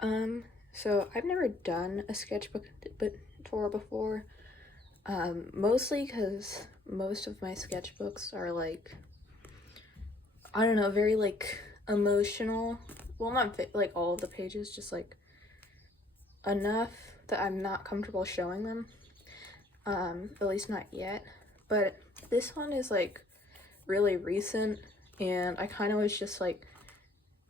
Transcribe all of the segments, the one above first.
So I've never done a sketchbook tour before, mostly because most of my sketchbooks are like, I don't know, very like emotional. Well, not like all of the pages, just like enough that I'm not comfortable showing them. At least not yet. But this one is like really recent, and I kind of was just like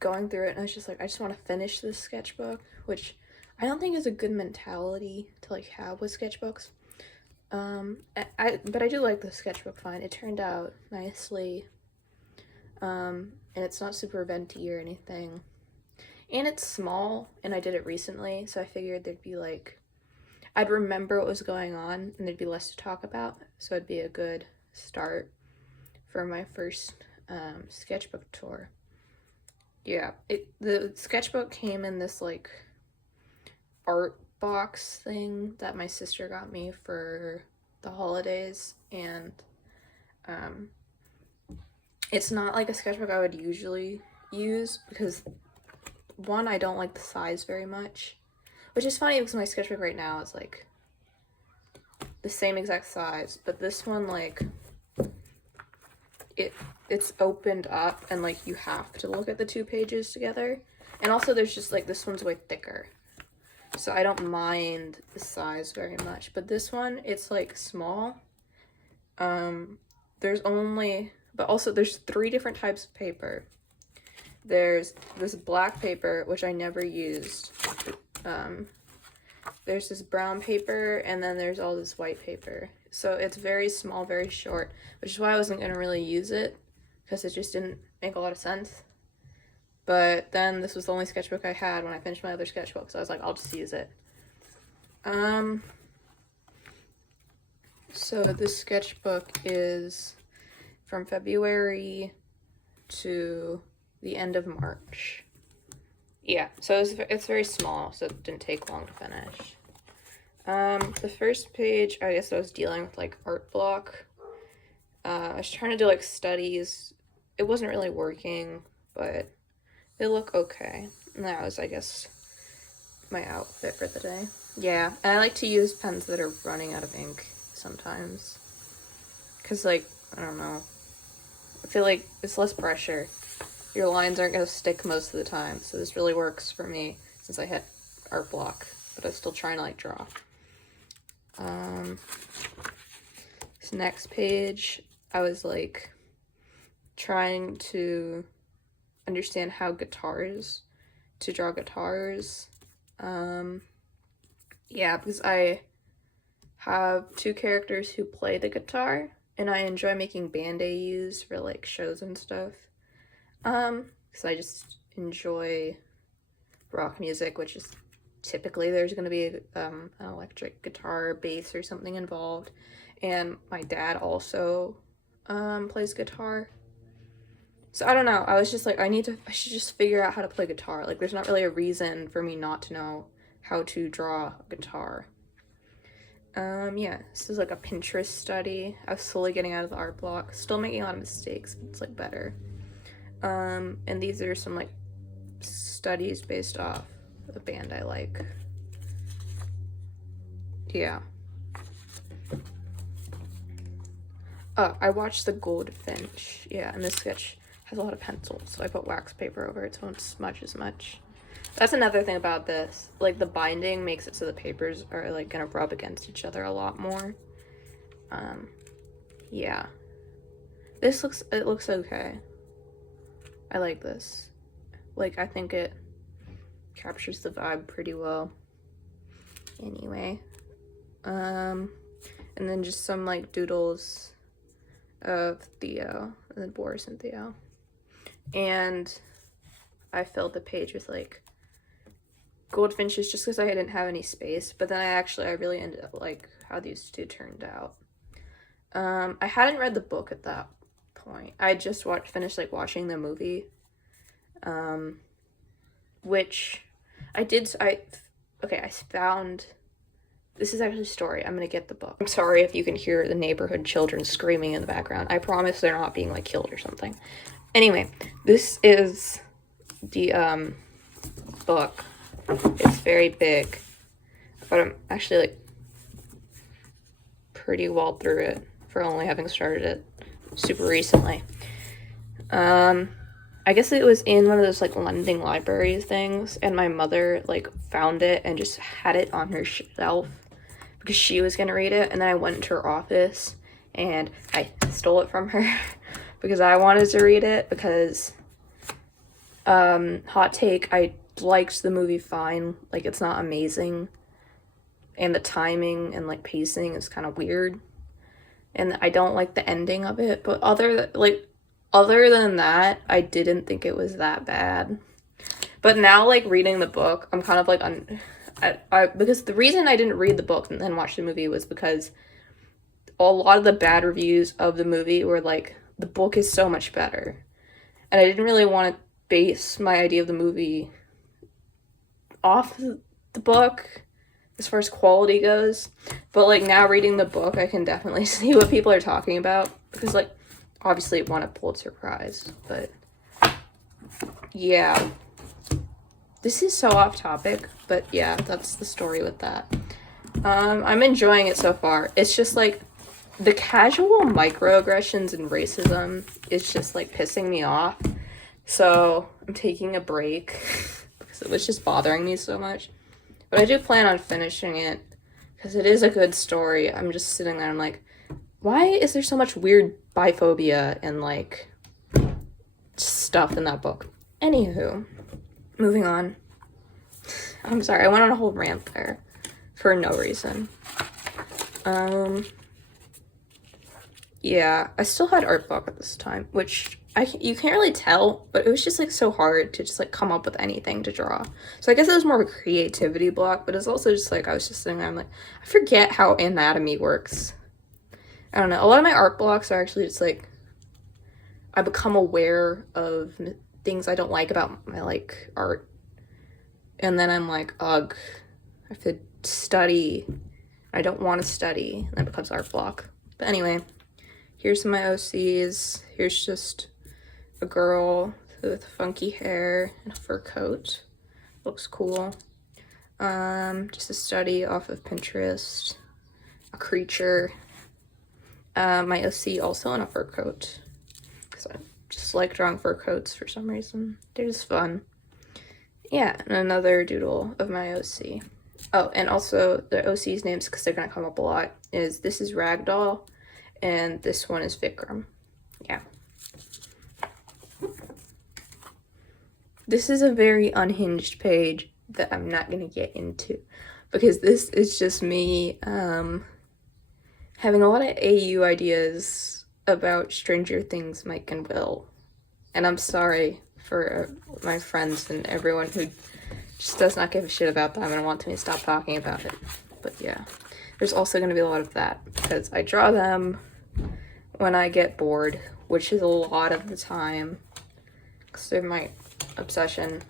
going through it, and I was just like, I just want to finish this sketchbook, which I don't think is a good mentality to like have with sketchbooks. But I do like the sketchbook fine. It turned out nicely, and it's not super venti or anything. And it's small, and I did it recently, so I figured there'd be like, I'd remember what was going on, and there'd be less to talk about, so it'd be a good start for my first sketchbook tour. Yeah, the sketchbook came in this like art box thing that my sister got me for the holidays, and um, it's not like a sketchbook I would usually use because one, I don't like the size very much, which is funny because my sketchbook right now is like the same exact size, but this one like it's opened up and like you have to look at the two pages together, and also there's just like this one's way thicker. So I don't mind the size very much, but this one, it's like small. There's only, but also there's 3 different types of paper. There's this black paper, which I never used. There's this brown paper, and then there's all this white paper. So it's very small, very short, which is why I wasn't gonna really use it, because it just didn't make a lot of sense. But then this was the only sketchbook I had when I finished my other sketchbook, so I was like, I'll just use it. So this sketchbook is from February to the end of March. Yeah, so it's very small, so it didn't take long to finish. The first page, I guess I was dealing with like art block. I was trying to do like studies. It wasn't really working, but they look okay. And that was, I guess, my outfit for the day. Yeah, and I like to use pens that are running out of ink sometimes. Because, like, I don't know. I feel like it's less pressure. Your lines aren't going to stick most of the time. So this really works for me since I hit art block. But I'm still trying to, like, draw. This next page, I was, like, trying to understand how to draw guitars. Yeah, because I have 2 characters who play the guitar, and I enjoy making band-aids for like shows and stuff. Because I just enjoy rock music, which is typically there's going to be an electric guitar, bass, or something involved. And my dad also plays guitar. So I don't know, I was just like, I should just figure out how to play guitar. Like, there's not really a reason for me not to know how to draw a guitar. Yeah, this is like a Pinterest study. I was slowly getting out of the art block. Still making a lot of mistakes, but it's like better. And these are some like studies based off a band I like. Yeah. Oh, I watched The Goldfinch. Yeah, and this sketch has a lot of pencils, so I put wax paper over it so it won't smudge as much. That's another thing about this. Like, the binding makes it so the papers are, like, gonna rub against each other a lot more. Yeah. It looks okay. I like this. Like, I think it captures the vibe pretty well. Anyway. And then just some, like, doodles of Theo, and then Boris and Theo. And I filled the page with, like, goldfinches just because I didn't have any space, but then I really ended up like how these 2 turned out. I hadn't read the book at that point. I just finished like watching the movie, which I found, this is actually a story. I'm gonna get the book. I'm sorry if you can hear the neighborhood children screaming in the background. I promise they're not being like killed or something. Anyway, this is the book. It's very big, but I'm actually like pretty well through it for only having started it super recently. I guess it was in one of those like lending libraries things, and my mother like found it and just had it on her shelf because she was gonna read it, and then I went into her office and I stole it from her because I wanted to read it because hot take, I liked the movie fine. Like, it's not amazing, and the timing and like pacing is kind of weird, and I don't like the ending of it, but other than that, I didn't think it was that bad. But now, like, reading the book, I'm kind of like because the reason I didn't read the book and then watch the movie was because a lot of the bad reviews of the movie were like, the book is so much better, and I didn't really want to base my idea of the movie off the book as far as quality goes. But like, now reading the book, I can definitely see what people are talking about, because like, obviously it won a Pulitzer Prize, but yeah, this is so off topic, but yeah, that's the story with that. I'm enjoying it so far. It's just like the casual microaggressions and racism is just like pissing me off, so I'm taking a break because it was just bothering me so much. But I do plan on finishing it because it is a good story. I'm just sitting there, I'm like, why is there so much weird biphobia and like stuff in that book? Anywho, moving on. I'm sorry, I went on a whole rant there for no reason. Yeah, I still had art block at this time, which you can't really tell, but it was just like so hard to just like come up with anything to draw. So I guess it was more of a creativity block, but it's also just like, I was just sitting there, I'm like, I forget how anatomy works. I don't know. A lot of my art blocks are actually just like, I become aware of things I don't like about my like art, and then I'm like, ugh, I have to study. I don't want to study, and that becomes art block. But anyway, here's my OCs. Here's just a girl with funky hair and a fur coat. Looks cool. Just a study off of Pinterest. A creature. My OC also in a fur coat, because I just like drawing fur coats for some reason. They're just fun. Yeah, and another doodle of my OC. Oh, and also the OC's names, because they're gonna come up a lot, is this is Ragdoll, and this one is Vikram. Yeah. This is a very unhinged page that I'm not gonna get into, because this is just me having a lot of AU ideas about Stranger Things Mike and Will. And I'm sorry for my friends and everyone who just does not give a shit about them and want me to stop talking about it. But yeah, there's also going to be a lot of that, because I draw them when I get bored, which is a lot of the time, because they're my obsession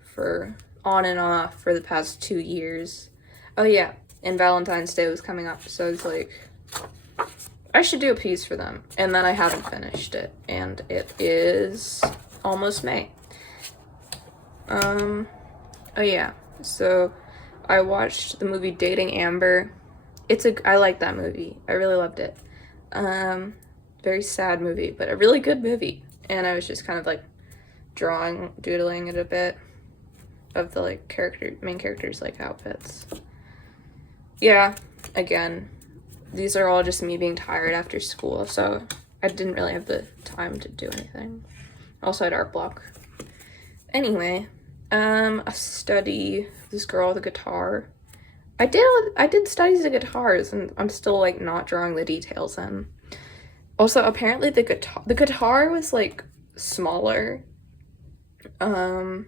for on and off for the past 2 years. Oh yeah, and Valentine's Day was coming up, so I was like, I should do a piece for them, and then I haven't finished it, and it is almost May. Oh yeah, so I watched the movie Dating Amber. I like that movie. I really loved it. Very sad movie, but a really good movie, and I was just kind of like doodling it a bit of the like main characters like outfits. Yeah, again, these are all just me being tired after school, so I didn't really have the time to do anything. Also, I had art block. Anyway, a study, this girl with a guitar. I did studies of guitars, and I'm still like not drawing the details in. Also, apparently the guitar was like smaller in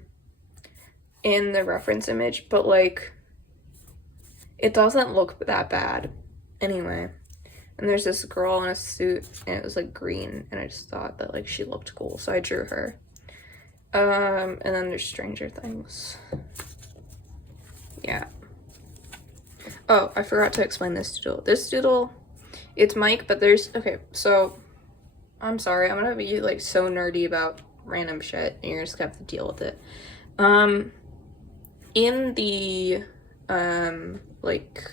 the reference image, but like it doesn't look that bad. Anyway, and there's this girl in a suit, and it was like green, and I just thought that like she looked cool, so I drew her. And then there's Stranger Things. Yeah. Oh, I forgot to explain this doodle. This doodle, it's Mike, but okay, so I'm sorry, I'm gonna be like so nerdy about random shit, and you're just gonna have to deal with it. in the like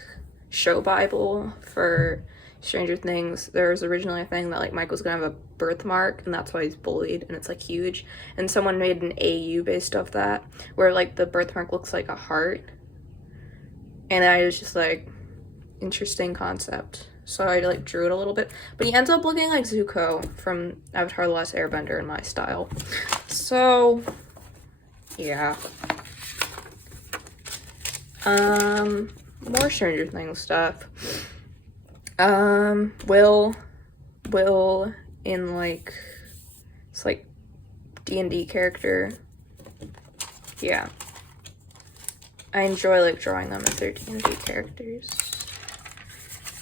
show Bible for Stranger Things, there was originally a thing that like Michael's gonna have a birthmark and that's why he's bullied, and it's like huge, and someone made an AU based off that where like the birthmark looks like a heart, and I was just like, interesting concept, so I like drew it a little bit, but he ends up looking like Zuko from Avatar: The Last Airbender in my style. So yeah. More Stranger Things stuff. Will in like, it's like D&D character. Yeah. I enjoy like drawing them as their D&D characters.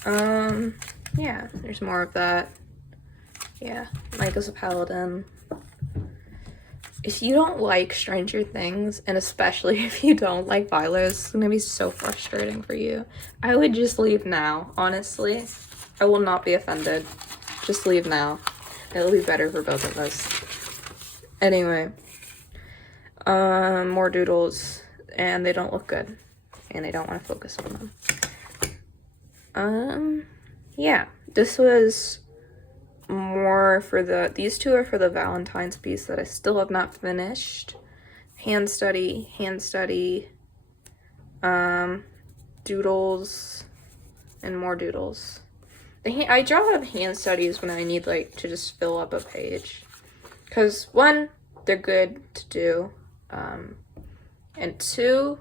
Yeah, there's more of that. Yeah, Mike is a paladin. If you don't like Stranger Things, and especially if you don't like Violet, it's gonna be so frustrating for you. I would just leave now, honestly. I will not be offended. Just leave now. It'll be better for both of us. Anyway. More doodles, and they don't look good. And I don't want to focus on them. Yeah. This was more for these two are for the Valentine's piece that I still have not finished. Hand study, doodles, and more doodles. I draw up hand studies when I need like to just fill up a page, because one, they're good to do, and two,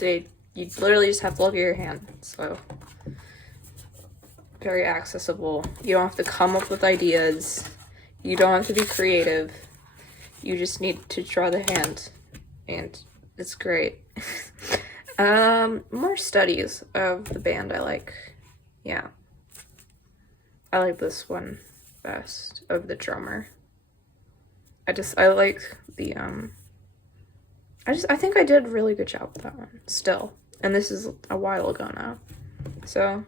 you literally just have to look at your hand, so very accessible. You don't have to come up with ideas. You don't have to be creative. You just need to draw the hand, and it's great. More studies of the band I like. Yeah. I like this one best, of the drummer. I like the, I think I did a really good job with that one, still. And this is a while ago now. So,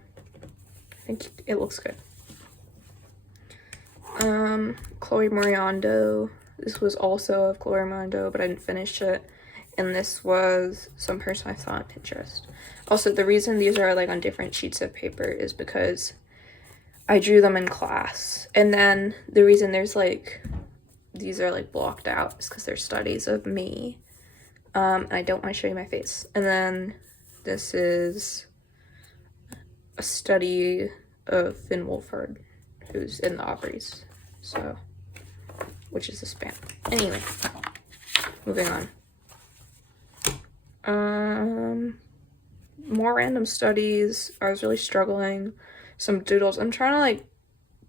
I think it looks good. Chloe Moriando. This was also of Chloe Moriando, but I didn't finish it. And this was some person I saw on Pinterest. Also, the reason these are like on different sheets of paper is because I drew them in class. And then the reason there's like, these are like blocked out is because they're studies of me. And I don't want to show you my face. And then this is a study of Finn Wolfhard, who's in the Aubreys. So, which is a span. Anyway, moving on. More random studies. I was really struggling. Some doodles. I'm trying to like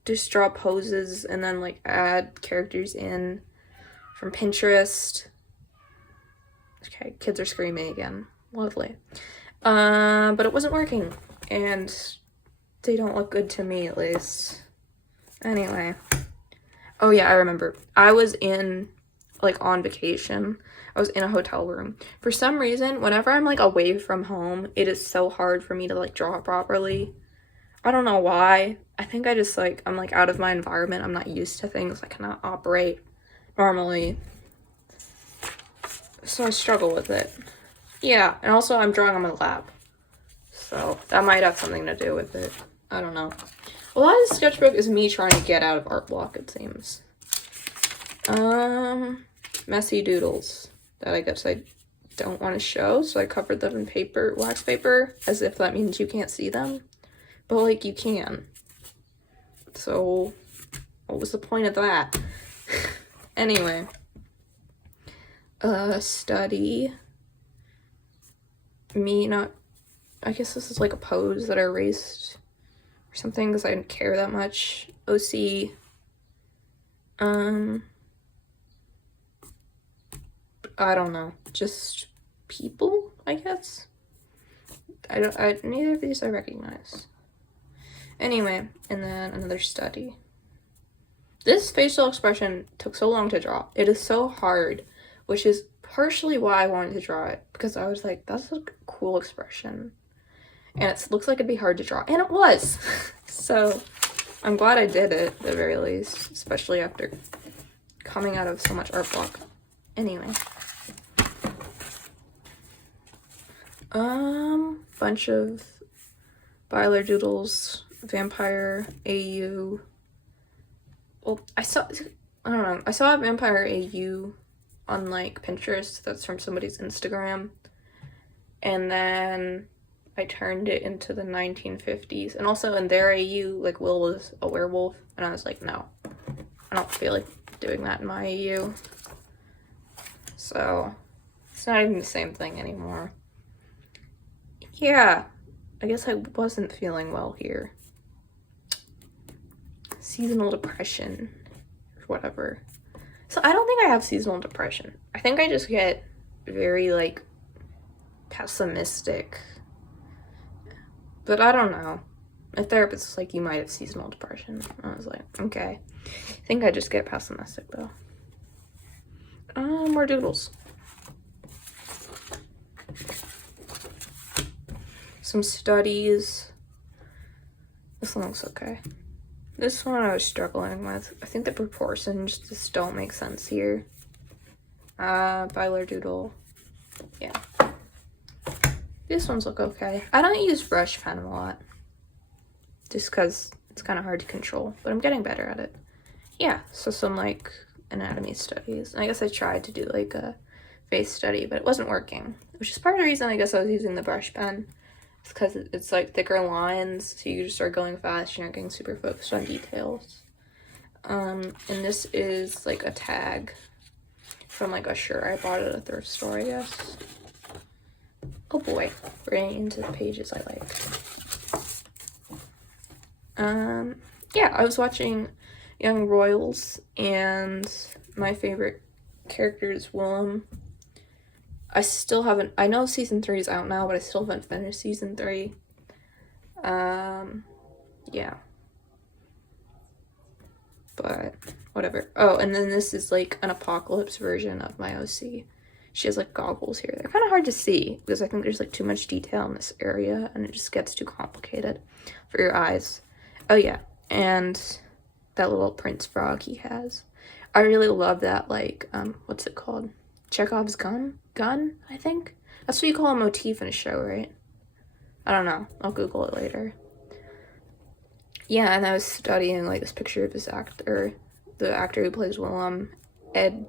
just draw poses and then like add characters in from Pinterest. Okay, kids are screaming again. Lovely. But it wasn't working, and they don't look good to me, at least. Anyway. Oh yeah, I remember. I was on vacation. I was in a hotel room. For some reason, whenever I'm like away from home, it is so hard for me to like draw properly. I don't know why. I think I just like, I'm like out of my environment. I'm not used to things. I cannot operate normally. So I struggle with it. Yeah, and also I'm drawing on my lap. So that might have something to do with it. I don't know. A lot of the sketchbook is me trying to get out of art block, it seems. Messy doodles that I guess I don't want to show, so I covered them in paper, wax paper, as if that means you can't see them. But like, you can. So what was the point of that? Anyway. Study. Me not, I guess this is like a pose that I erased or something because I didn't care that much. OC. I don't know. Just people, I guess. Neither of these I recognize. Anyway, and then another study. This facial expression took so long to draw. It is so hard, which is partially why I wanted to draw it, because I was like, that's a cool expression. And it looks like it'd be hard to draw. And it was! So, I'm glad I did it, at the very least. Especially after coming out of so much art block. Anyway. Bunch of Byler Doodles, Vampire AU. Well, I don't know, I saw a Vampire AU on like Pinterest. That's from somebody's Instagram. And then I turned it into the 1950s. And also in their AU, like, Will was a werewolf. And I was like, no, I don't feel like doing that in my AU. So it's not even the same thing anymore. Yeah, I guess I wasn't feeling well here. Seasonal depression, or whatever. So I don't think I have seasonal depression. I think I just get very, like, pessimistic. But I don't know. My therapist was like, you might have seasonal depression. I was like, okay. I think I just get pessimistic, though. More doodles. Some studies. This one looks okay. This one I was struggling with. I think the proportions just don't make sense here. Byler Doodle. Yeah. These ones look okay. I don't use brush pen a lot. Just because it's kind of hard to control. But I'm getting better at it. Yeah, so some like anatomy studies. I guess I tried to do like a face study, but it wasn't working. Which is part of the reason I guess I was using the brush pen. It's because it's like thicker lines, so you just start going fast, you're not getting super focused on details. And this is like a tag from like a shirt I bought at a thrift store, I guess. Oh boy, we're getting into the pages I like. Yeah, I was watching Young Royals, and my favorite character is Willem. I still haven't, I know season 3 is out now, but I still haven't finished season 3. Yeah. But, whatever. Oh, and then this is like an apocalypse version of my OC. She has like goggles here. They're kind of hard to see, because I think there's like too much detail in this area, and it just gets too complicated for your eyes. Oh yeah, and that little Prince frog he has. I really love that, like, what's it called? Chekhov's gun, I think? That's what you call a motif in a show, right? I don't know. I'll Google it later. Yeah, and I was studying, like, this picture of this actor, the actor who plays Willem, Ed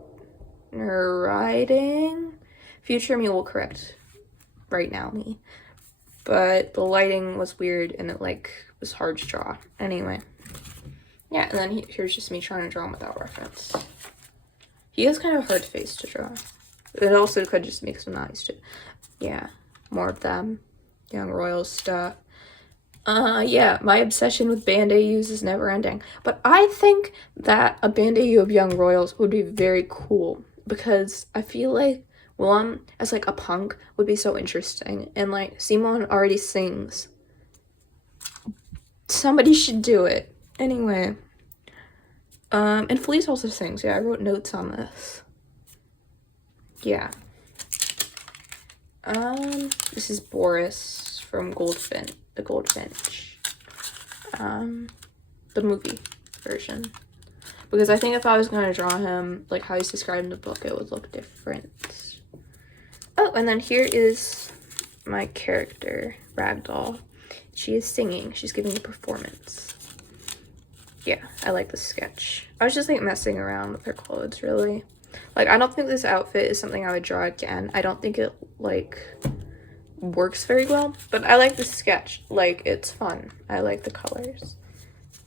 Writing. Future me will correct right now me. But the lighting was weird, and it, like, was hard to draw. Anyway. Yeah, and then here's just me trying to draw him without reference. He has kind of a hard face to draw. It also could just make some noise too. Yeah, more of them. Young Royals stuff. Yeah, my obsession with band AUs is never ending. But I think that a band AU of Young Royals would be very cool, because I feel like Willem as like a punk would be so interesting. And like Simon already sings. Somebody should do it. Anyway. And Felice also sings. Yeah, I wrote notes on this. Yeah. This is Boris from The Goldfinch. The movie version. Because I think if I was going to draw him, like how he's described in the book, it would look different. Oh, and then here is my character, Ragdoll. She is singing. She's giving a performance. Yeah, I like this sketch. I was just like messing around with her clothes, really. Like, I don't think this outfit is something I would draw again. I don't think it, like, works very well. But I like this sketch. Like, it's fun. I like the colors.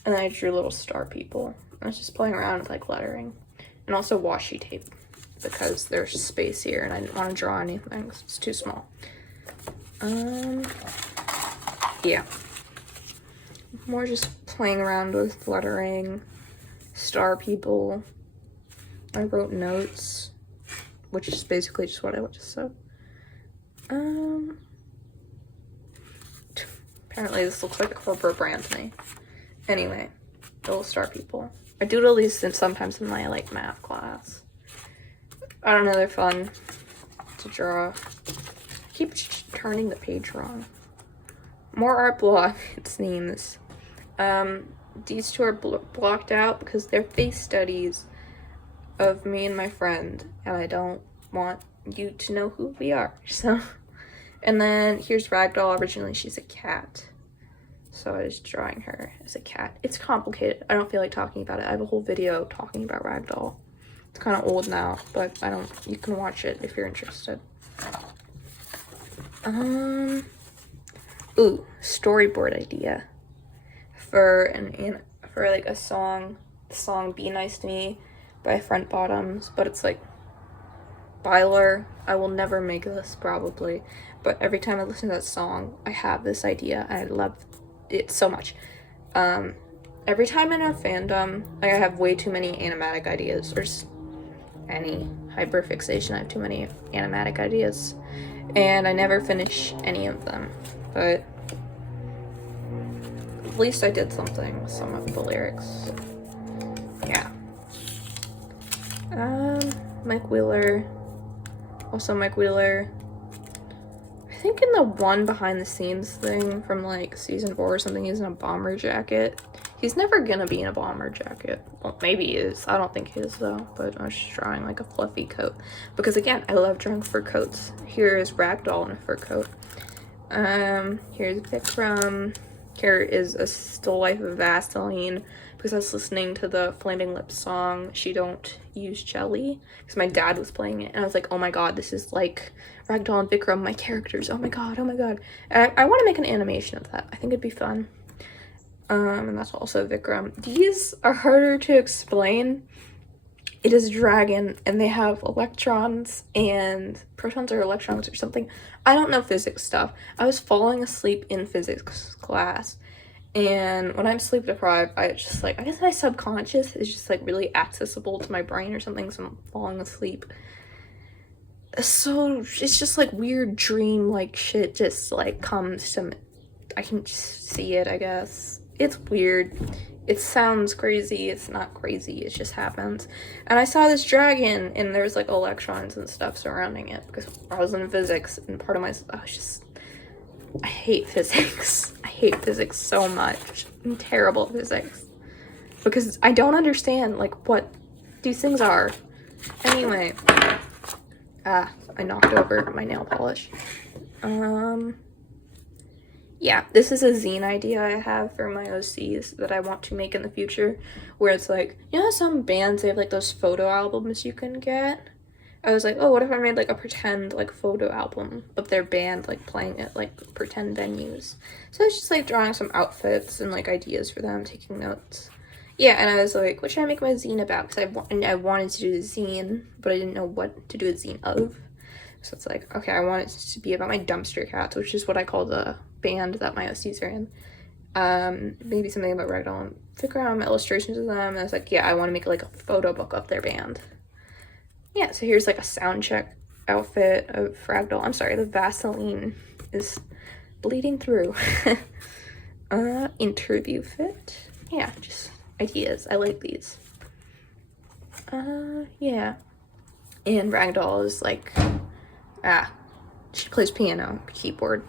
And then I drew little star people. I was just playing around with, like, lettering. And also washi tape. Because there's space here and I didn't want to draw anything. So it's too small. Yeah. More just playing around with lettering, star people. I wrote notes, which is basically just what I just said. Apparently this looks like a corporate brand to me. Anyway, little star people. I doodle these sometimes in my like math class. I don't know, they're fun to draw. I keep turning the page wrong. More art block, it's names. These two are blocked out because they're face studies of me and my friend, and I don't want you to know who we are. So And then here's Ragdoll. Originally she's a cat, so I was drawing her as a cat. It's complicated. I don't feel like talking about it. I have a whole video talking about Ragdoll. It's kind of old now, but you can watch it if you're interested. Ooh, storyboard idea for like a song. The song "Be Nice to Me" by Front Bottoms, but it's like Byler. I will never make this probably, but every time I listen to that song, I have this idea and I love it so much. Every time in a fandom, like, I have way too many animatic ideas, or just any hyperfixation. I have too many animatic ideas, and I never finish any of them, but at least I did something with some of the lyrics. Yeah. Mike Wheeler. Also Mike Wheeler. I think in the one behind the scenes thing from like season 4 or something, he's in a bomber jacket. He's never gonna be in a bomber jacket. Well, maybe he is. I don't think he is though, but I was just drawing like a fluffy coat. Because again, I love drawing fur coats. Here is Ragdoll in a fur coat. Here's Vikram. Here is A Still Life of Vaseline, because I was listening to the Flaming Lips song, She Don't Use Jelly, because my dad was playing it, and I was like, oh my god, this is like Ragdoll and Vikram, my characters, oh my god, oh my god. And I want to make an animation of that. I think it'd be fun. And that's also Vikram. These are harder to explain. It is a dragon, and they have electrons and protons or electrons or something. I don't know physics stuff. I was falling asleep in physics class, and when I'm sleep deprived, I just like, I guess my subconscious is just like really accessible to my brain or something, so I'm falling asleep. So it's just like weird dream like shit just like comes to me. I can just see it, I guess. It's weird. It sounds crazy. It's not crazy. It just happens. And I saw this dragon, and there's like electrons and stuff surrounding it, because I was in physics, and part of my, I hate physics. I hate physics so much. I'm terrible at physics, because I don't understand like what these things are. Anyway, I knocked over my nail polish. Yeah, this is a zine idea I have for my OCs that I want to make in the future, where it's like, you know how some bands, they have like those photo albums you can get? I was like, oh, what if I made like a pretend like photo album of their band like playing at like pretend venues? So I was just like drawing some outfits and like ideas for them, taking notes. Yeah, and I was like, what should I make my zine about? Because I wanted to do a zine, but I didn't know what to do a zine of. So it's like, okay, I want it to be about my dumpster cats, which is what I call the band that my OCs are in. Maybe something about Ragdoll and Vikram, illustrations of them. And I was like, yeah, I want to make like a photo book of their band. Yeah, so here's like a sound check outfit of Ragdoll. I'm sorry, the Vaseline is bleeding through. Interview fit. Yeah, just ideas. I like these. Yeah. And Ragdoll is like, she plays piano, keyboard,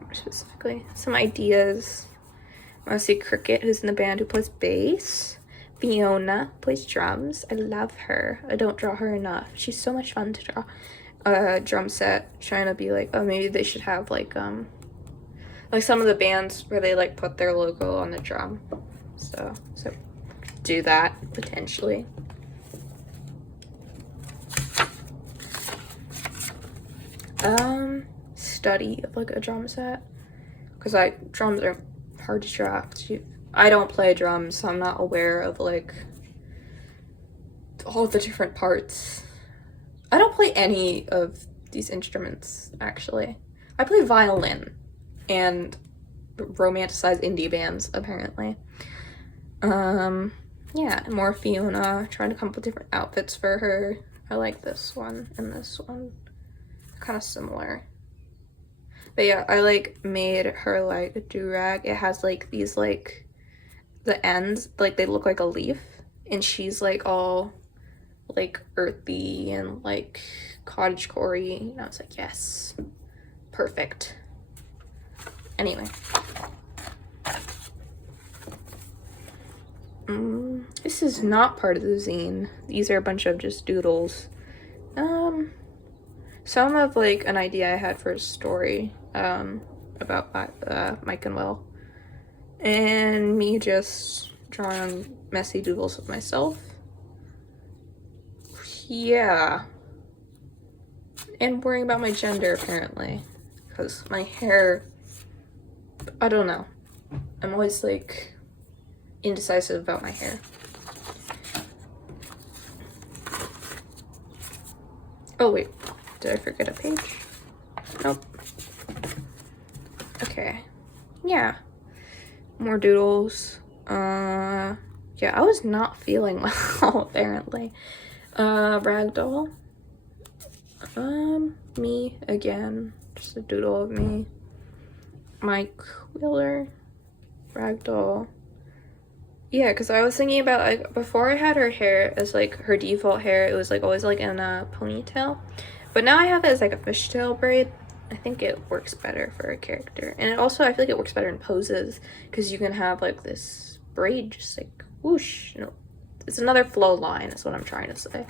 more specifically. Some ideas. I want to see Cricket, who's in the band, who plays bass. Fiona plays drums. I love her. I don't draw her enough. She's so much fun to draw. Drum set, trying to be like, oh, maybe they should have like some of the bands where they like put their logo on the drum. So do that potentially. Study of like a drum set, because drums are hard to draw. I don't play drums, so I'm not aware of like all the different parts. I don't play any of these instruments actually. I play violin and romanticized indie bands apparently. Yeah, more Fiona, trying to come up with different outfits for her. I like this one and this one, kind of similar. But yeah, I like made her like a do-rag. It has like these like the ends, like they look like a leaf, and she's like all like earthy and like cottagecore-y. You know, it's like, yes, perfect. Anyway, this is not part of the zine. These are a bunch of just doodles. some of like an idea I had for a story about Mike and Will, and me just drawing messy doodles of myself. Yeah. And worrying about my gender, apparently. Because my hair, I don't know. I'm always like indecisive about my hair. Oh wait, did I forget a page? Nope. Okay. Yeah. More doodles. Yeah, I was not feeling well, apparently. Ragdoll. Me again. Just a doodle of me. Mike Wheeler. Ragdoll. Yeah, because I was thinking about, like, before I had her hair as, like, her default hair, it was, like, always, like, in a ponytail. But now I have it as, like, a fishtail braid. I think it works better for a character. And it also, I feel like it works better in poses, because you can have, like, this braid just, like, whoosh. You know, it's another flow line, is what I'm trying to say.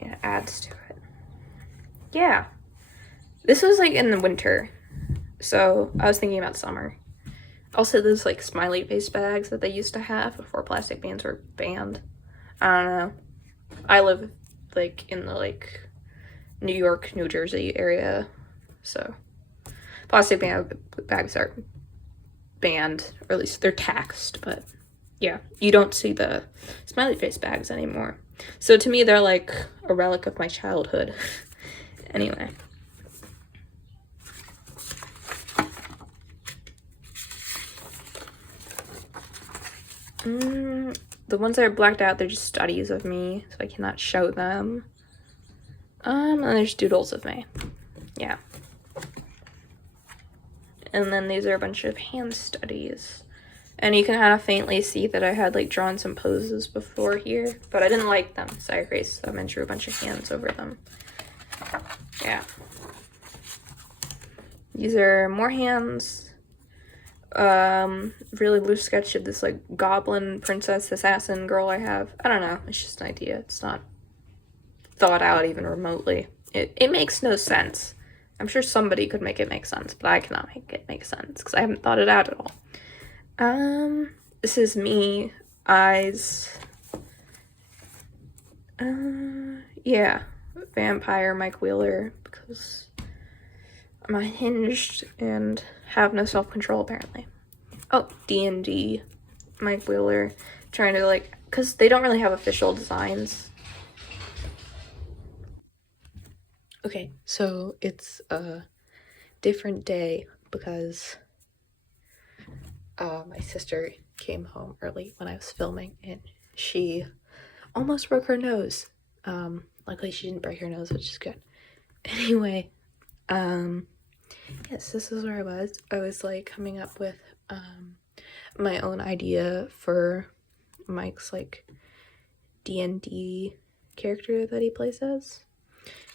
Yeah, it adds to it. Yeah. This was, like, in the winter. So I was thinking about summer. Also, those, like, smiley face bags that they used to have before plastic bags were banned. I don't know. I live, like, in the, like, New York, New Jersey area, so plastic bags are banned, or at least they're taxed, but yeah, you don't see the smiley face bags anymore. So to me, they're, like, a relic of my childhood. Anyway. The ones that are blacked out, they're just studies of me, so I cannot show them. And there's doodles of me. Yeah. And then these are a bunch of hand studies. And you can kind of faintly see that I had, like, drawn some poses before here, but I didn't like them, so I erased them and drew a bunch of hands over them. Yeah. These are more hands. Really loose sketch of this, like, goblin princess assassin girl I have. I don't know, it's just an idea. It's not thought out even remotely. It makes no sense. I'm sure somebody could make it make sense, but I cannot make it make sense because I haven't thought it out at all. This is me, eyes. Yeah, vampire Mike Wheeler, because I'm unhinged and have no self-control, apparently. Oh, D&D Mike Wheeler, trying to, like, because they don't really have official designs. Okay, so it's a different day because my sister came home early when I was filming, and she almost broke her nose. Luckily she didn't break her nose, which is good. Anyway, yes, this is where I was. I was, like, coming up with my own idea for Mike's, like, D&D character that he plays as.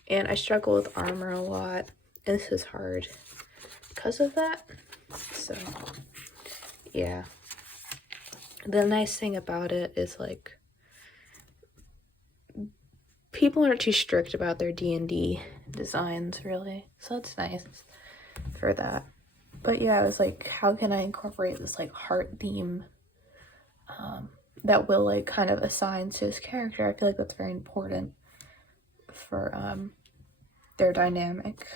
And I struggle with armor a lot, and this is hard because of that. So, yeah. The nice thing about it is, like, people aren't too strict about their D&D designs, really. So it's nice for that. But yeah, I was like, how can I incorporate this, like, heart theme that Will, like, kind of assigns to his character? I feel like that's very important for their dynamic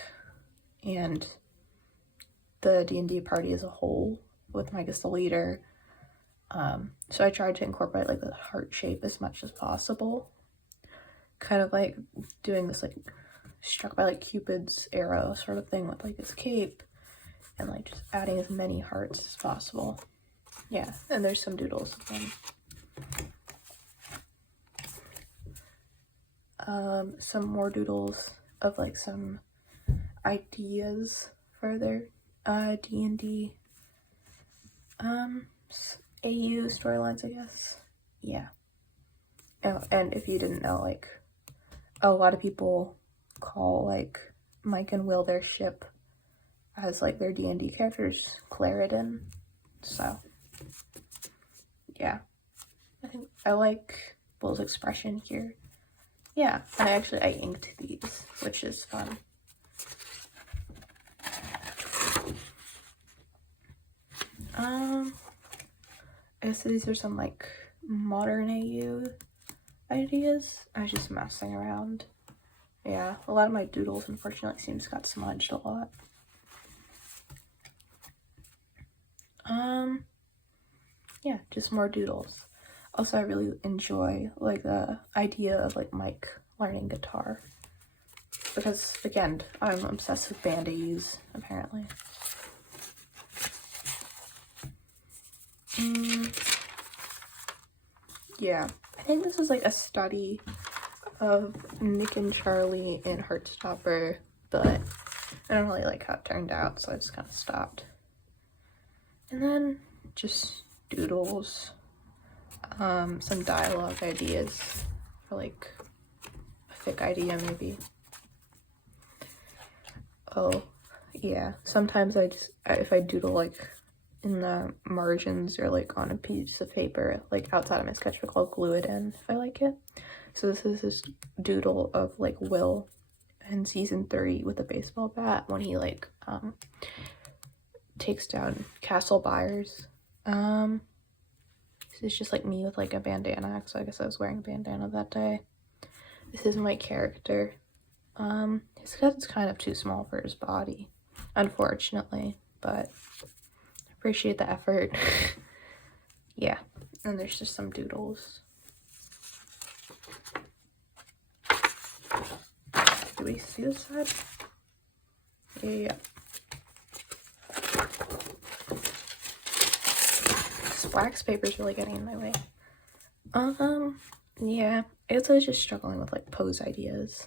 and the D&D party as a whole, with Mike as the leader. So I tried to incorporate, like, the heart shape as much as possible. Kind of like doing this, like, struck by, like, Cupid's arrow sort of thing with, like, his cape, and, like, just adding as many hearts as possible. Yeah, and there's some doodles of them. Some more doodles of, like, some ideas for their D&D AU storylines, I guess. Yeah. Oh, and if you didn't know, like, a lot of people call, like, Mike and Will their ship as, like, their D&D characters Clarendon. So, yeah. I think I like Will's expression here. yeah, and I inked these, which is fun. I guess these are some like modern AU ideas. I was just messing around. Yeah, a lot of my doodles unfortunately seems got smudged a lot. Yeah, just more doodles. Also, I really enjoy like the idea of like Mike learning guitar, because again, I'm obsessed with band AUs apparently. Yeah, I think this is like a study of Nick and Charlie in Heartstopper, but I don't really like how it turned out, so I just kind of stopped. And then just doodles, some dialogue ideas for like a fic idea maybe. Oh yeah, sometimes if I doodle like in the margins or like on a piece of paper like outside of my sketchbook, I'll glue it in if I like it. So this is this doodle of like Will in season 3 with a baseball bat when he like takes down Castle Byers. This is just like me with like a bandana, so I guess I was wearing a bandana that day. This is my character. His head's kind of too small for his body, unfortunately, but I appreciate the effort. Yeah, and there's just some doodles. Do we see this side? Yeah. This wax paper's really getting in my way. Yeah, I guess I was just struggling with like pose ideas.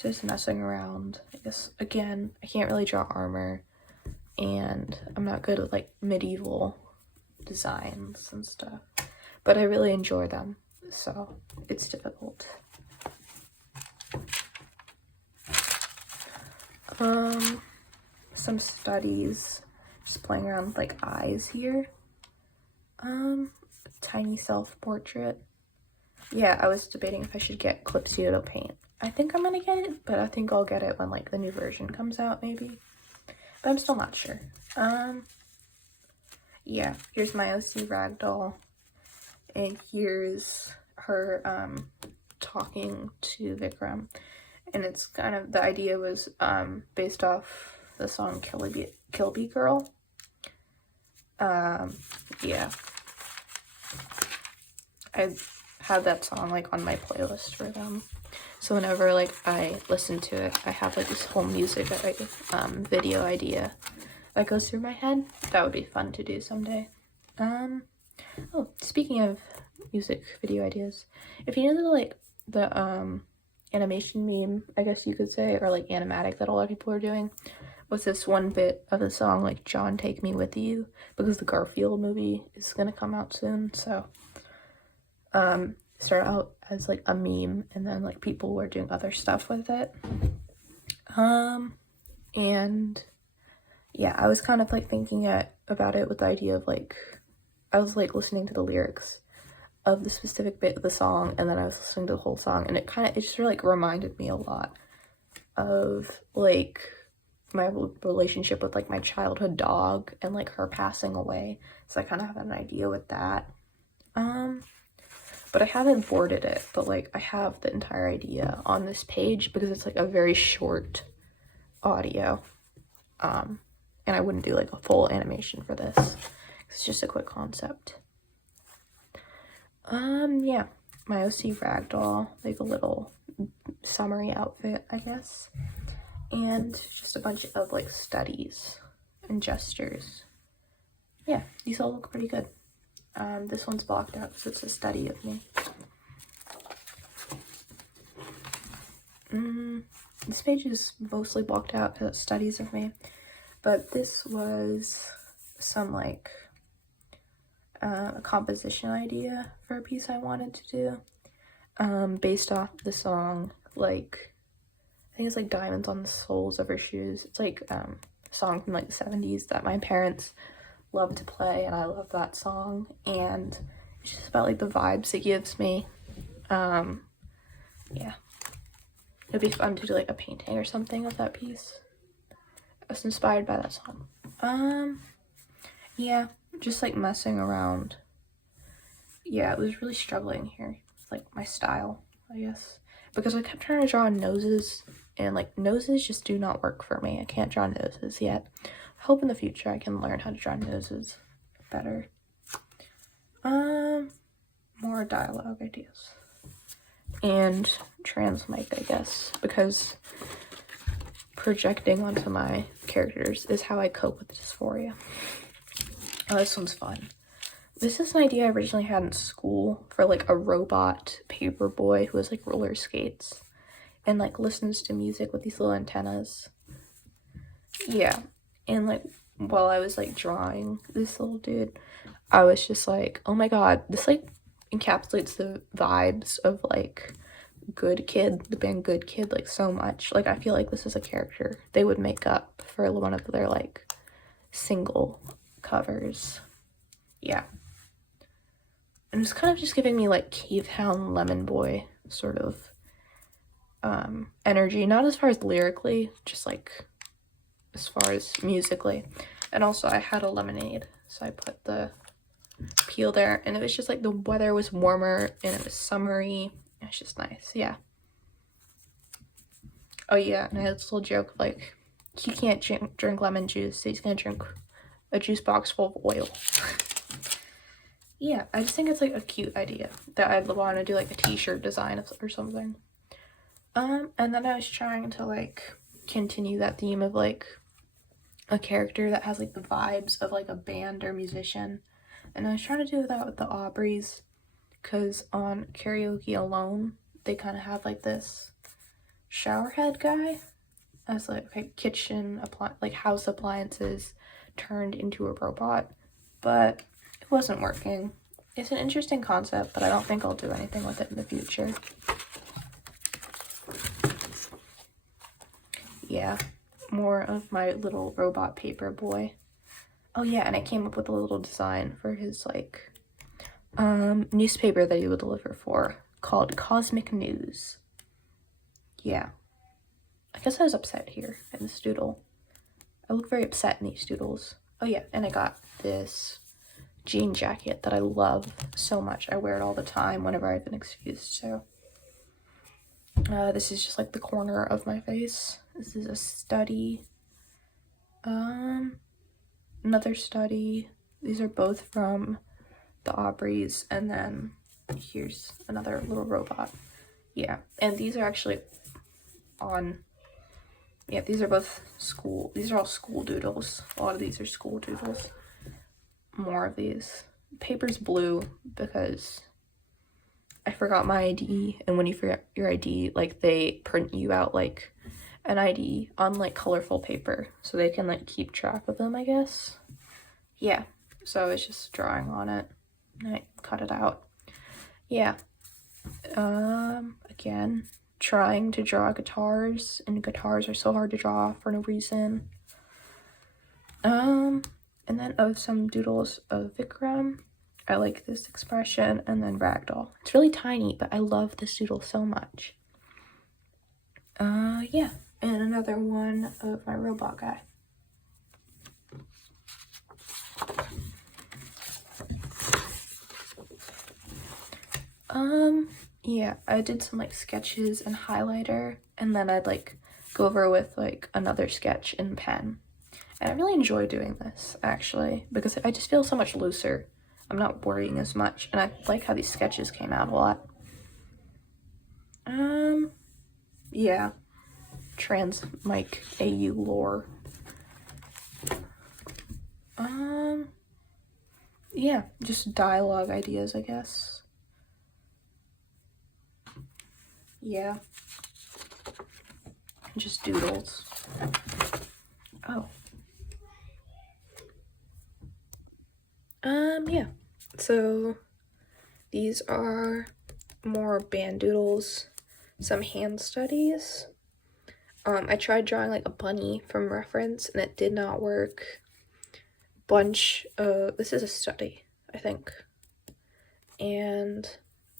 Just messing around. I guess, again, I can't really draw armor, and I'm not good with like medieval designs and stuff, but I really enjoy them, so it's difficult. Some studies, just playing around with like eyes here. Tiny self-portrait. Yeah, I was debating if I should get Clipsioto paint. I think I'm gonna get it, but I think I'll get it when like the new version comes out maybe, but I'm still not sure. Yeah, here's my OC ragdoll, and here's her talking to Vikram, and it's kind of, the idea was based off the song Kilby Girl. Yeah, I have that song like on my playlist for them, so whenever like I listen to it, I have like this whole music video idea that goes through my head. That would be fun to do someday. Oh, speaking of music video ideas, if you know the animation meme, I guess you could say, or like animatic that a lot of people are doing, was this one bit of the song like John Take Me With You, because the Garfield movie is gonna come out soon. So start out as like a meme, and then like people were doing other stuff with it. And yeah, I was kind of like thinking about it with the idea of like, I was like listening to the lyrics of the specific bit of the song, and then I was listening to the whole song, and it just like reminded me a lot of like my relationship with like my childhood dog and like her passing away. So I kind of have an idea with that. But I haven't boarded it, but like I have the entire idea on this page because it's like a very short audio. And I wouldn't do like a full animation for this. It's just a quick concept. Yeah, my OC ragdoll, like a little summery outfit, I guess. And just a bunch of like studies and gestures. Yeah, these all look pretty good. This one's blocked out because it's a study of me. This page is mostly blocked out because it's studies of me. But this was some like a composition idea for a piece I wanted to do, based off the song, like I think it's like Diamonds on the Soles of Her Shoes. It's like a song from like the 70s that my parents love to play, and I love that song, and it's just about like the vibes it gives me. Yeah, It'd be fun to do like a painting or something of that piece. I was inspired by that song. Yeah, just like messing around. Yeah, it was really struggling here, like my style, I guess, because I kept trying to draw noses, and like noses just do not work for me. I can't draw noses yet. I hope in the future I can learn how to draw noses better. More dialogue ideas and trans mic, I guess, because projecting onto my characters is how I cope with dysphoria. Oh, this one's fun. This is an idea I originally had in school for like a robot paper boy who has like roller skates and like listens to music with these little antennas. Yeah, and like while I was like drawing this little dude, I was just like, oh my god, this like encapsulates the vibes of like Good Kid, the band Good Kid, like so much. Like I feel like this is a character they would make up for one of their like single covers. Yeah. And it's kind of just giving me like Cave Town Lemon Boy sort of energy, not as far as lyrically, just like as far as musically. And also I had a lemonade, so I put the peel there, and it was just like the weather was warmer and it was summery. It's just nice. Yeah. Oh yeah, and I had this little joke of like, he can't drink lemon juice, so he's gonna drink a juice box full of oil. Yeah, I just think it's like a cute idea that I'd want to do like a t-shirt design or something. And then I was trying to like continue that theme of like a character that has like the vibes of like a band or musician. And I was trying to do that with the Aubreys, because on Karaoke Alone, they kind of have like this shower head guy as like kitchen like house appliances turned into a robot, but it wasn't working. It's an interesting concept, but I don't think I'll do anything with it in the future. Yeah, more of my little robot paper boy. Oh yeah, and I came up with a little design for his like newspaper that he would deliver for, called Cosmic News. Yeah, I guess I was upset here in this doodle. I look very upset in these doodles. Oh yeah, and I got this jean jacket that I love so much. I wear it all the time whenever I have an excuse to. This is just like the corner of my face. This is a study. Another study. These are both from the Aubreys, and then here's another little robot. Yeah, and these are actually on, yeah, these are both school, these are all school doodles. A lot of these are school doodles. More of these. Paper's blue because I forgot my ID, and when you forget your ID, like they print you out like an ID on like colorful paper so they can like keep track of them, I guess. Yeah, so I was just drawing on it and I cut it out. Yeah. Again, trying to draw guitars, and guitars are so hard to draw for no reason. And then of some doodles of Vikram. I like this expression, and then ragdoll. It's really tiny, but I love this doodle so much. Yeah, and another one of my robot guy. Yeah, I did some like sketches and highlighter, and then I'd like go over with like another sketch in pen. And I really enjoy doing this, actually, because I just feel so much looser. I'm not worrying as much, and I like how these sketches came out a lot. Yeah. Trans Mike AU lore. Yeah, just dialogue ideas, I guess. Yeah. Just doodles. Oh. Yeah. So these are more band doodles, some hand studies. I tried drawing like a bunny from reference and it did not work. This is a study, I think. And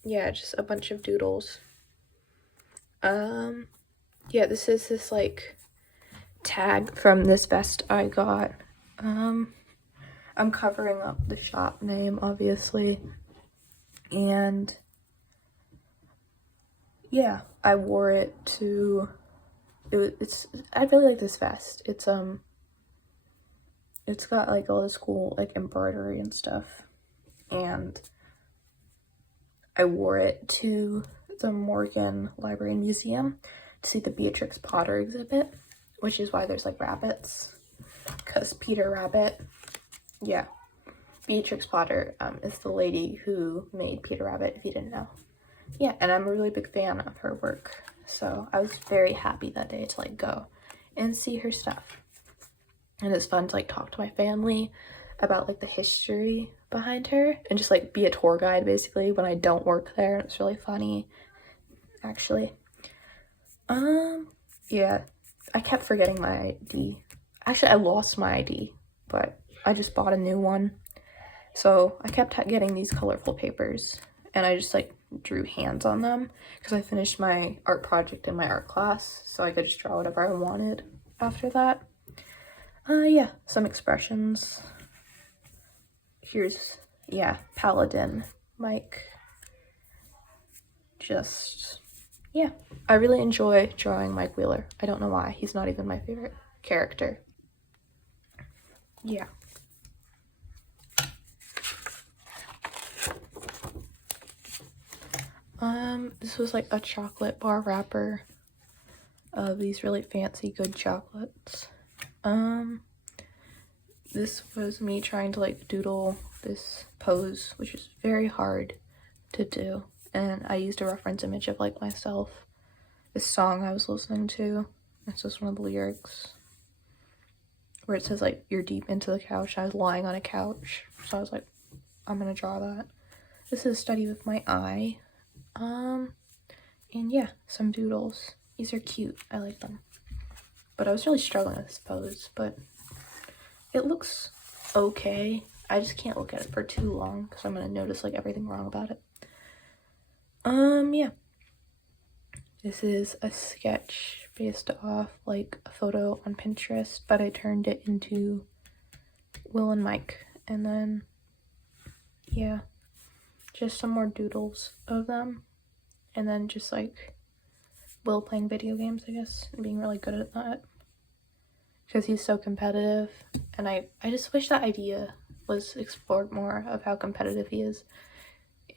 yeah, just a bunch of doodles. yeah, this is this like tag from this vest I got. I'm covering up the shop name, obviously, and yeah, I wore it to, I really like this vest. It's got like all this cool like embroidery and stuff, and I wore it to the Morgan Library and Museum to see the Beatrix Potter exhibit, which is why there's like rabbits, because Peter Rabbit, yeah, Beatrix Potter is the lady who made Peter Rabbit, if you didn't know. Yeah, and I'm a really big fan of her work, so I was very happy that day to like go and see her stuff. And it's fun to like talk to my family about like the history behind her and just like be a tour guide basically when I don't work there, and it's really funny actually. Yeah, I kept forgetting my ID. Actually, I lost my ID, but I just bought a new one. So I kept getting these colorful papers, and I just like drew hands on them because I finished my art project in my art class, so I could just draw whatever I wanted after that. Yeah, some expressions. Here's, yeah, Paladin Mike. Just, yeah, I really enjoy drawing Mike Wheeler. I don't know why, he's not even my favorite character. Yeah. This was like a chocolate bar wrapper of these really fancy good chocolates. This was me trying to like doodle this pose, which is very hard to do, and I used a reference image of like myself, this song I was listening to. It's just one of the lyrics where it says like, "You're deep into the couch." I was lying on a couch, so I was like, I'm gonna draw that. This is a study with my eye. And yeah, some doodles. These are cute, I like them. But I was really struggling with this pose, but it looks okay. I just can't look at it for too long because I'm gonna notice like everything wrong about it. Yeah. This is a sketch based off like a photo on Pinterest, but I turned it into Will and Mike, and then yeah, just some more doodles of them, and then just like Will playing video games, I guess, and being really good at that because he's so competitive, and I just wish that idea was explored more of how competitive he is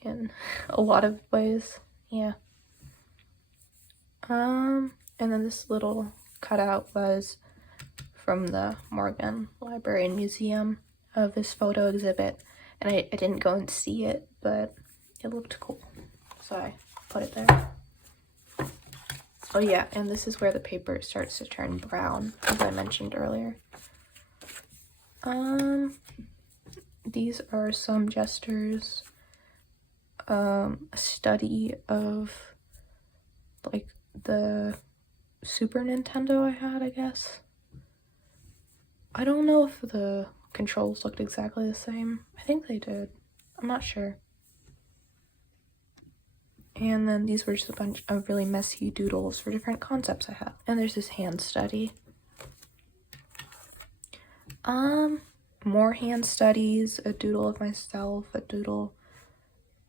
in a lot of ways. Yeah. And then this little cutout was from the Morgan Library and Museum of this photo exhibit, and I didn't go and see it, but it looked cool, so I put it there. Oh yeah, and this is where the paper starts to turn brown, as I mentioned earlier. These are some gestures, a study of like the Super Nintendo I had, I guess. I don't know if the controls looked exactly the same. I think they did. I'm not sure. And then these were just a bunch of really messy doodles for different concepts I had. And there's this hand study. More hand studies, a doodle of myself, a doodle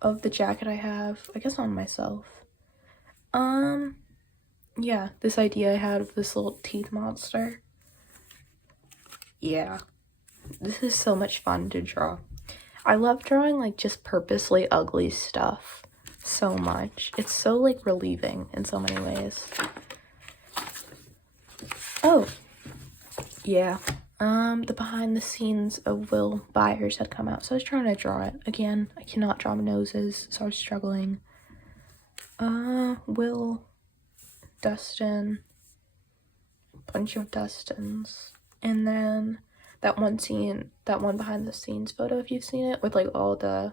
of the jacket I have, I guess on myself. Yeah, this idea I had of this little teeth monster. Yeah, this is so much fun to draw. I love drawing like just purposely ugly stuff so much. It's so like relieving in so many ways. Oh, yeah. The behind the scenes of Will Byers had come out, so I was trying to draw it. Again, I cannot draw noses, so I was struggling. Will, Dustin, bunch of Dustins, and then that one scene, that one behind the scenes photo, if you've seen it, with like all the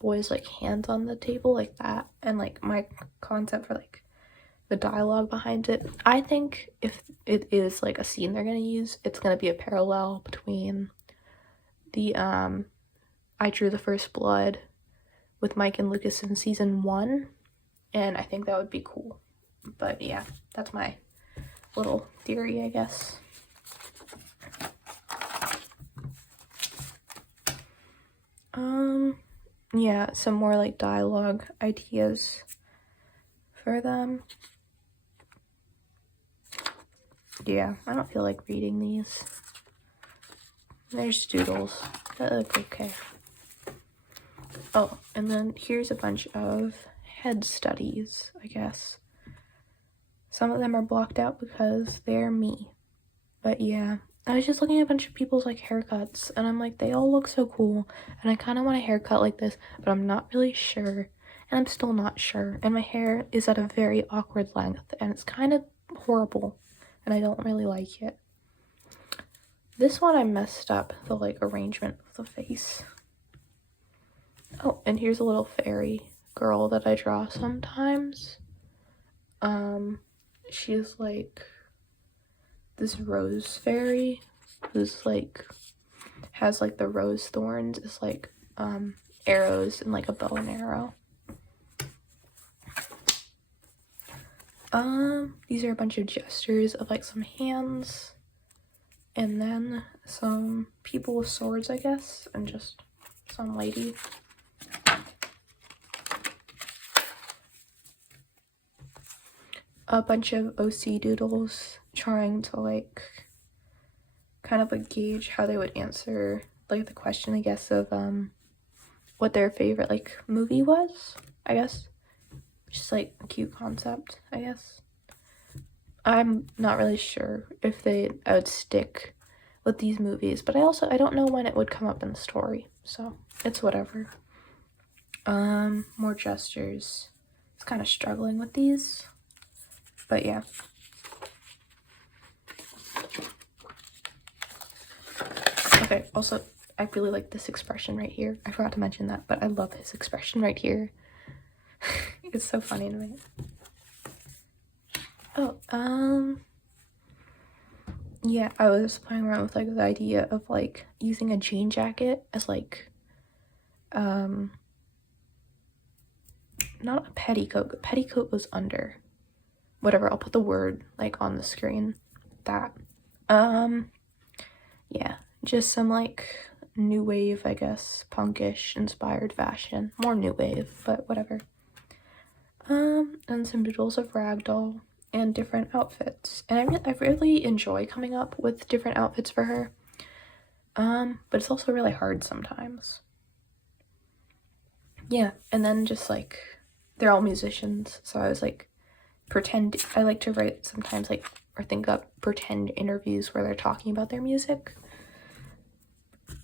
boys like hands on the table like that, and like my concept for like the dialogue behind it. I think if it is like a scene they're gonna use, it's gonna be a parallel between the I Drew the First Blood with Mike and Lucas in season 1, and I think that would be cool. But yeah, that's my little theory, I guess. Yeah, some more like dialogue ideas for them. Yeah, I don't feel like reading these. There's doodles that look okay. Oh, and then here's a bunch of head studies, I guess. Some of them are blocked out because they're me. But yeah, I was just looking at a bunch of people's like haircuts, and I'm like, they all look so cool, and I kind of want a haircut like this, but I'm not really sure, and I'm still not sure, and my hair is at a very awkward length, and it's kind of horrible, and I don't really like it. This one I messed up the like arrangement of the face. Oh, and here's a little fairy girl that I draw sometimes. She's like this rose fairy who's like has like the rose thorns is like arrows and like a bow and arrow. These are a bunch of gestures of like some hands and then some people with swords, I guess, and just some lady. A bunch of OC doodles trying to like kind of like gauge how they would answer like the question, I guess, of what their favorite like movie was, I guess. Just like a cute concept, I guess. I'm not really sure if I would stick with these movies, but I don't know when it would come up in the story, so it's whatever. More gestures. I was kind of struggling with these, but yeah. Okay, also, I really like this expression right here. I forgot to mention that, but I love his expression right here. It's so funny to me. Oh, yeah, I was playing around with like the idea of like using a jean jacket as like not a petticoat. Petticoat was under. Whatever, I'll put the word like on the screen. That. Yeah, just some like new wave, I guess, punkish inspired fashion. More new wave, but whatever. And some doodles of ragdoll and different outfits. And I really enjoy coming up with different outfits for her. But it's also really hard sometimes. Yeah, and then just like they're all musicians, so I was like I like to write sometimes like or think up pretend interviews where they're talking about their music.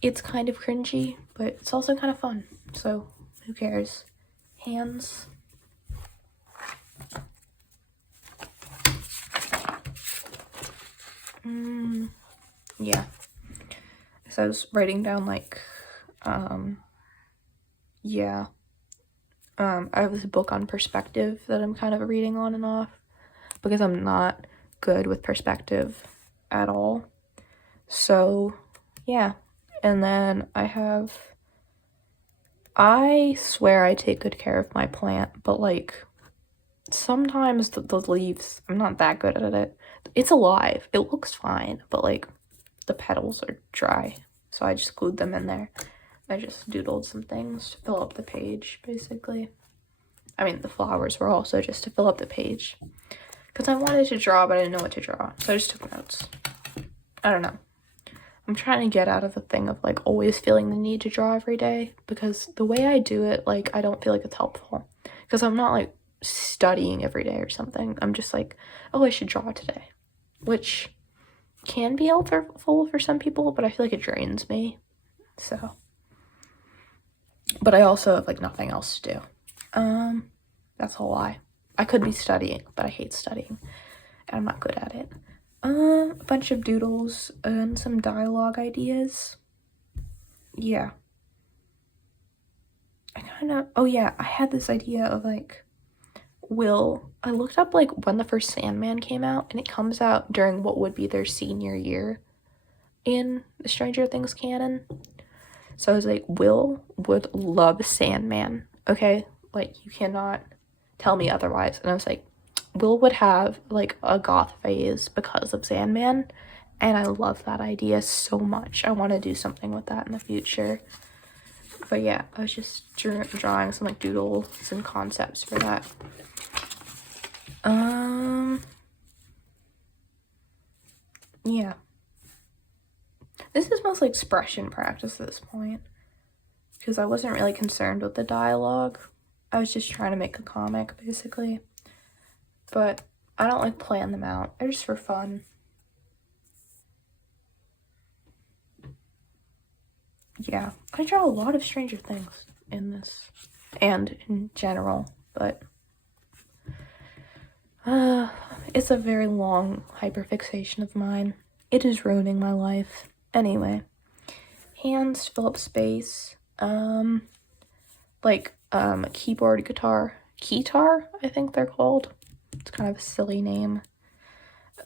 It's kind of cringy, but it's also kind of fun, so who cares? Hands. Yeah. So I was writing down like, yeah. I have this book on perspective that I'm kind of reading on and off because I'm not good with perspective at all. So, yeah. And then I swear I take good care of my plant, but like sometimes the leaves, I'm not that good at it. It's alive. It looks fine, but like the petals are dry. So I just glued them in there. I just doodled some things to fill up the page, basically. I mean, the flowers were also just to fill up the page. Because I wanted to draw, but I didn't know what to draw. So I just took notes. I don't know. I'm trying to get out of the thing of, like, always feeling the need to draw every day. Because the way I do it, like, I don't feel like it's helpful. Because I'm not, like, studying every day or something. I'm just like, oh, I should draw today. Which can be helpful for some people, but I feel like it drains me. So... But I also have, like, nothing else to do. That's a lie. I could be studying, but I hate studying. And I'm not good at it. A bunch of doodles and some dialogue ideas. Yeah. Oh yeah, I had this idea of, like, I looked up, like, when the first Sandman came out, and it comes out during what would be their senior year in the Stranger Things canon. So I was like, Will would love Sandman, okay? Like, you cannot tell me otherwise. And I was like, Will would have like a goth phase because of Sandman, and I love that idea so much. I want to do something with that in the future. But yeah, I was just drawing some like doodles and concepts for that. Yeah. This is mostly expression practice at this point, because I wasn't really concerned with the dialogue. I was just trying to make a comic, basically. But I don't like plan them out. They're just for fun. Yeah, I draw a lot of Stranger Things in this, and in general, but it's a very long hyperfixation of mine. It is ruining my life. Anyway, hands fill up space. Like a keyboard guitar. Keytar, I think they're called. It's kind of a silly name.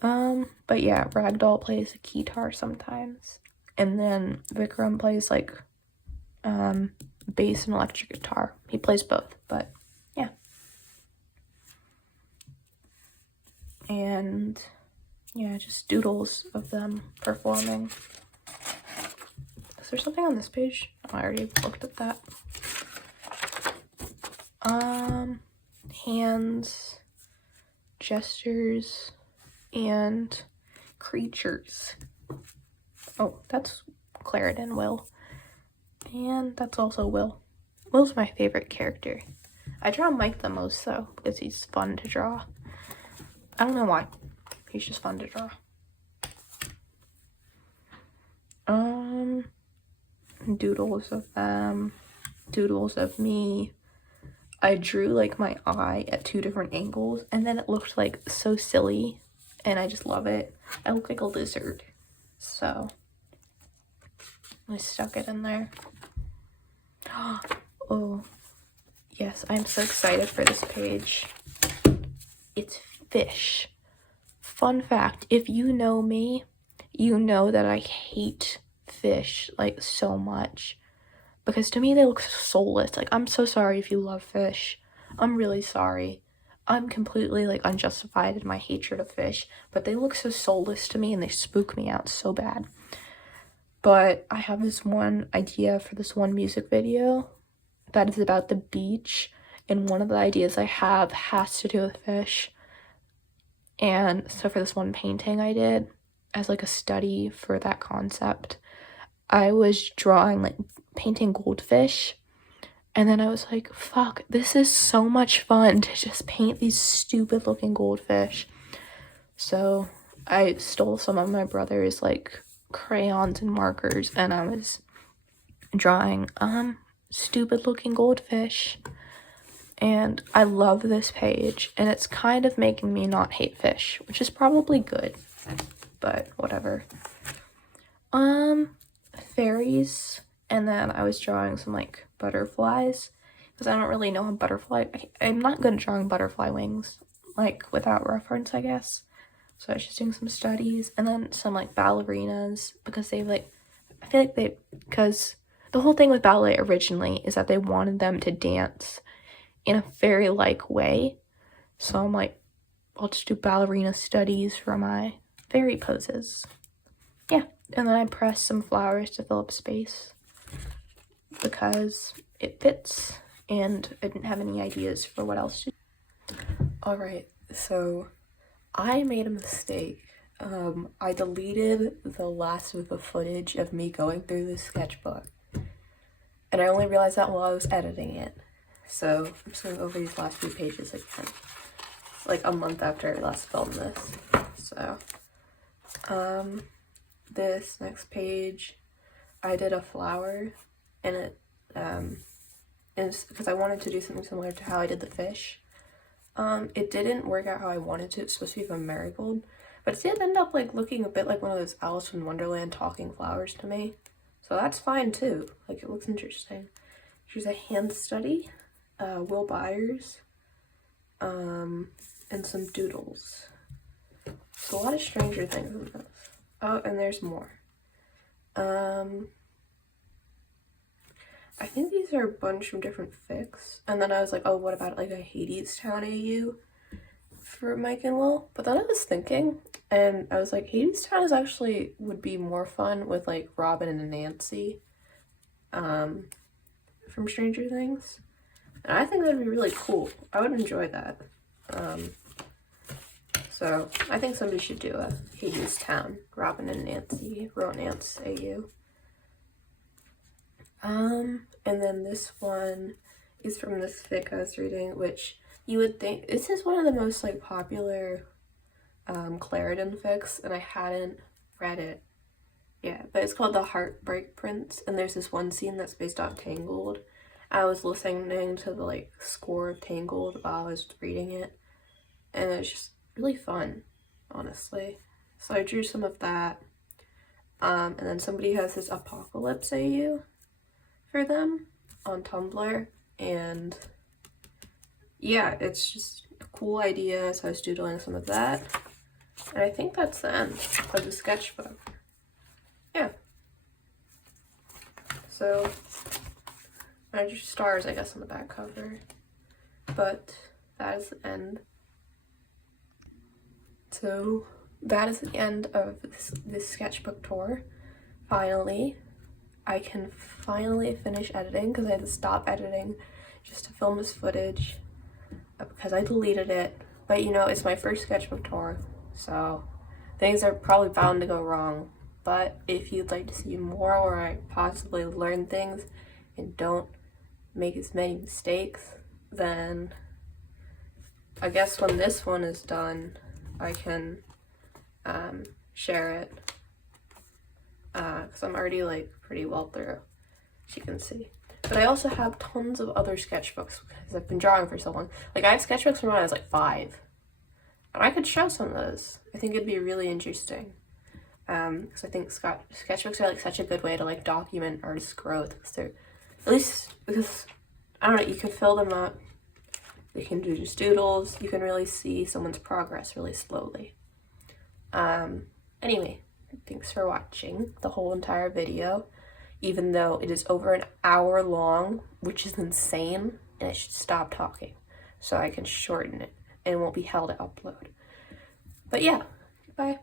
But yeah, Ragdoll plays a keytar sometimes. And then Vikram plays like bass and electric guitar. He plays both, but yeah. And yeah, just doodles of them performing. Is there something on this page? Oh, I already looked at that. Hands, gestures, and creatures. Oh, that's Clarendon Will. And that's also Will. Will's my favorite character. I draw Mike the most though, because he's fun to draw. I don't know why. He's just fun to draw. Doodles of them. Doodles of me. I drew like my eye at 2 different angles, and then it looked like so silly, and I just love it. I look like a lizard, so I stuck it in there. Oh, yes, I'm so excited for this page. It's fish. Fun fact, if you know me, you know that I hate fish like so much. Because to me, they look soulless. Like, I'm so sorry if you love fish. I'm really sorry. I'm completely, like, unjustified in my hatred of fish. But they look so soulless to me, and they spook me out so bad. But I have this one idea for this one music video that is about the beach. And one of the ideas I have has to do with fish. And so for this one painting I did, as, like, a study for that concept, I was drawing, like, painting goldfish, and then I was like, fuck, this is so much fun to just paint these stupid looking goldfish. So I stole some of my brother's like crayons and markers, and I was drawing stupid looking goldfish, and I love this page, and it's kind of making me not hate fish, which is probably good, but whatever. Fairies. And then I was drawing some like butterflies, because I don't really know how I'm not good at drawing butterfly wings, like without reference, I guess. So I was just doing some studies, and then some like ballerinas, because they like, I feel like because the whole thing with ballet originally is that they wanted them to dance in a fairy-like way. So I'm like, I'll just do ballerina studies for my fairy poses. Yeah, and then I pressed some flowers to fill up space, because it fits, and I didn't have any ideas for what else to do. Alright, so I made a mistake. I deleted the last of the footage of me going through the sketchbook, and I only realized that while I was editing it. So I'm just going over these last few pages again, like a month after I last filmed this. So, this next page, I did a flower, and it's because I wanted to do something similar to how I did the fish. It didn't work out how I wanted to. It's supposed to be a marigold, but it did end up like looking a bit like one of those Alice in Wonderland talking flowers to me. So that's fine too. Like, it looks interesting. Here's a hand study, Will Byers, and some doodles. So a lot of Stranger Things in this. Oh, and there's more. I think these are a bunch from different fics. And then I was like, oh, what about like a Hadestown AU? for Mike and Will, but then I was thinking, and I was like, Hadestown is actually would be more fun with like Robin and Nancy, from Stranger Things, and I think that'd be really cool. I would enjoy that. So I think somebody should do a Hadestown, Robin and Nancy romance AU. And then this one is from this fic I was reading, which you would think this is one of the most like popular Clarendon fics, and I hadn't read it yet, but it's called The Heartbreak Prince, and there's this one scene that's based off Tangled. I was listening to the like score of Tangled while I was reading it, and it's just really fun, honestly. So I drew some of that, and then somebody has this Apocalypse AU for them on Tumblr, and yeah, it's just a cool idea, so I was doodling some of that, and I think that's the end of the sketchbook. Yeah. So I drew stars, I guess, on the back cover, but that is the end. So that is the end of this sketchbook tour. Finally, I can finally finish editing because I had to stop editing just to film this footage because I deleted it. But you know, it's my first sketchbook tour, so things are probably bound to go wrong. But if you'd like to see more where I possibly learn things and don't make as many mistakes, then I guess when this one is done, I can share it. Because I'm already like pretty well through, as you can see. But I also have tons of other sketchbooks because I've been drawing for so long. Like I have sketchbooks from when I was like 5. And I could show some of those. I think it'd be really interesting. Because I think sketchbooks are like such a good way to like document artist growth. Because they're, at least because, I don't know, you can fill them up. You can do just doodles. You can really see someone's progress really slowly. Anyway, thanks for watching the whole entire video, even though it is over an hour long, which is insane, and I should stop talking so I can shorten it and it won't be hell to upload. But yeah, bye.